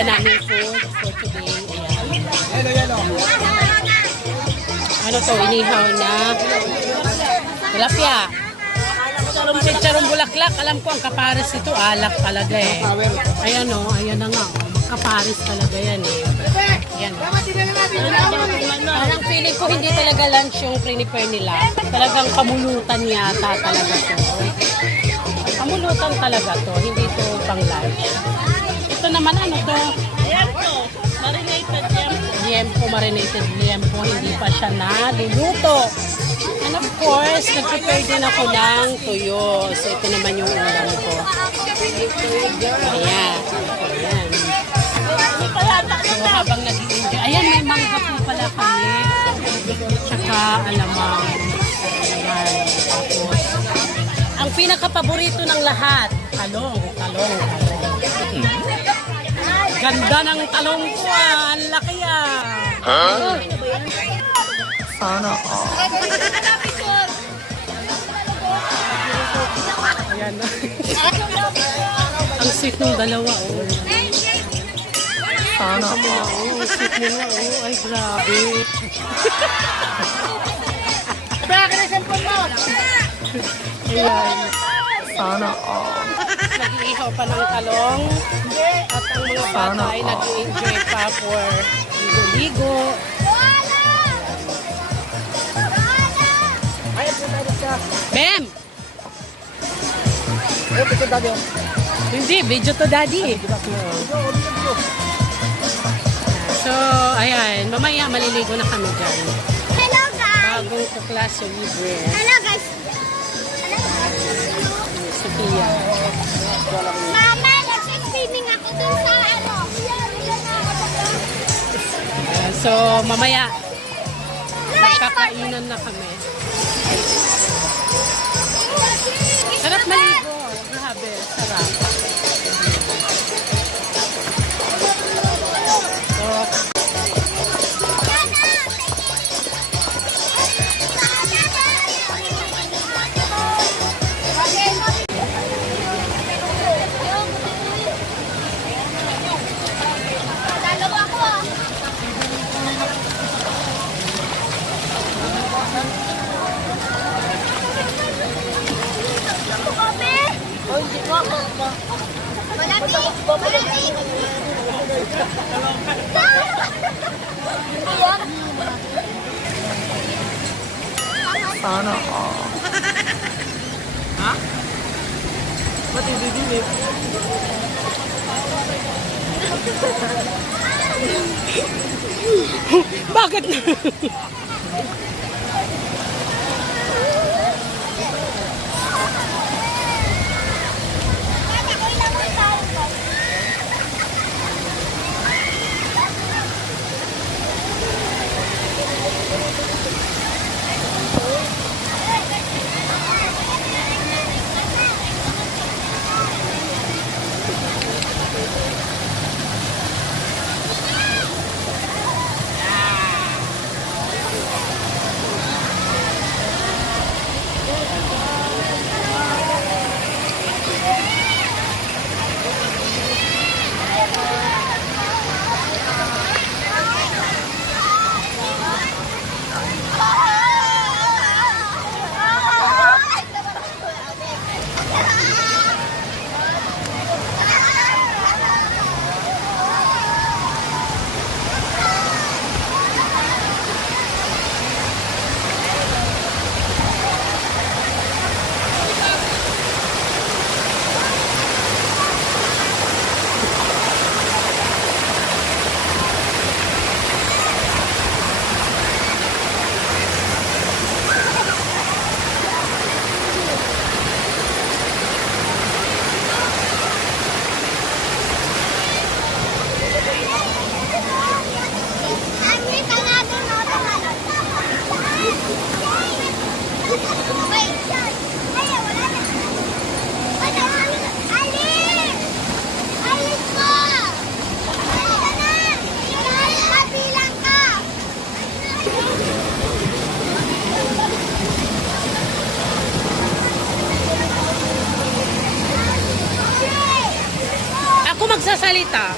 Tinda namin food for today. Ayan. Ano to? Inihaw na tilapia. Chicharong bulaklak. Alam ko ang kapares ito. Alak talaga eh. Ayan o. Ayan na nga. Kapares talaga yan eh. Ayan. Parang feeling ko hindi talaga lunch yung prepare nila. Talagang kamulutan yata talaga to. Kamulutan talaga to. Hindi to pang lunch. Ito naman ano to? Marinated liempo. Marinated liempo. Hindi pa siya naluluto. And of course, nag-prepare din ako ng tuyo. So, ito naman yung ulam ko. Ayan. Ayan. So, habang nag-i-enjoy. Ayan, may mangga po pala kami. Tsaka alamang. Ayan. Tapos, ang pinaka-paborito ng lahat, talong. Ganda ng talong ko ah. Ang laki ah. Huh? Sana Ayan na. Ang sweet ng dalawa oh. Sana ang sweet nila oh. Ay grabe. Ayan. Sana nag-iihaw pa ng talong. At ang mga bata ay nag-enjoy pa for ligo-ligo. Bem! Hindi, video to daddy. So, ayan. Mamaya maliligo na kami dyan. Hello guys! Bagong kaklase libre. Hello guys! Sophia. Mama, nag-swimming ako dun sa ano. So, mamaya kakainan na kami. Sarap maligo. Grabe, sarap. So, Sana ha? Ba't hindi din bakit na? Ako magsasalita.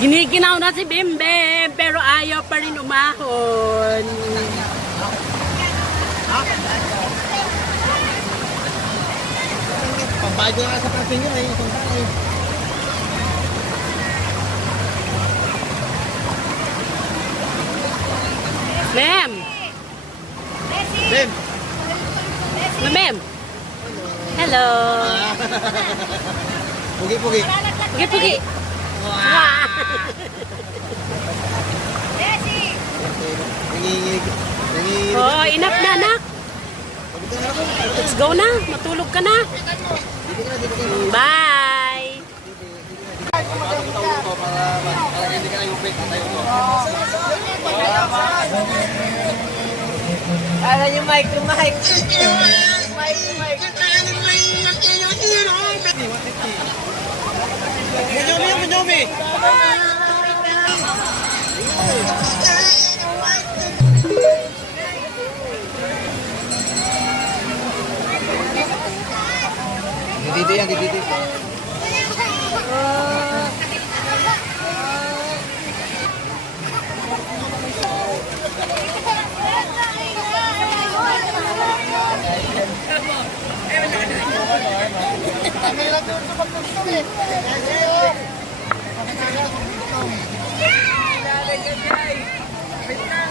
Giniginaw na si Bimbim, pero ayaw pa rin umahon. Pambayad ko na sa parking yun, isang tayo. Ma'am! Bim! Ma'am! Hello! Pugi-pugi. Pugi-pugi! Nangingig. Oh, enough na, anak! Let's go na! Matulog ka na! Bye! Para hindi ka na yung break na tayo. Ano yung mic? Yung mic? Manyomi! Gididi yan, gididi.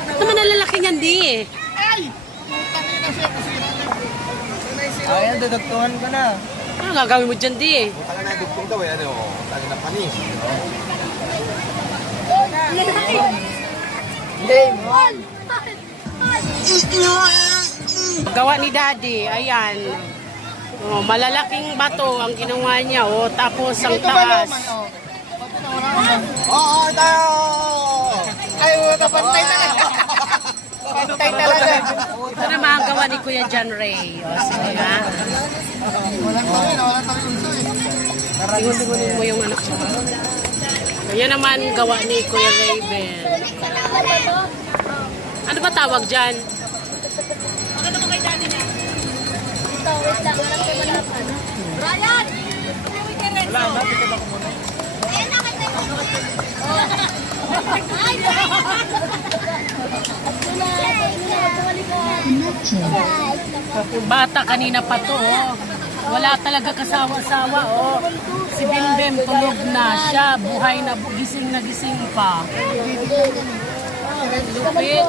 Ba't naman ang lalaki niyan, di eh? Ayan, dudugtungan ko na. Ano gagawin mo dyan, di eh? Taka na dugtong daw, ano, taka na panis. Gawa ni Daddy, ayan. Oh, malalaking bato ang ginawa niya, oh, tapos ang taas. Oo, tayo! Ay, pantay talaga. Pantay talaga. Ito na mga gawa ni Kuya John Ray. O, sige na. Walang unso eh. Tingunin mo yung anak mo. Ayan naman gawa ni Kuya Raven. Ano ba tawag dyan? Ryan! Wala, natin ka lang muna. Bata kanina pa to, oh. Wala talaga kasawa-sawa, oh. Si Bimbim tulog na siya, buhay na, gising na gising pa. Lupit.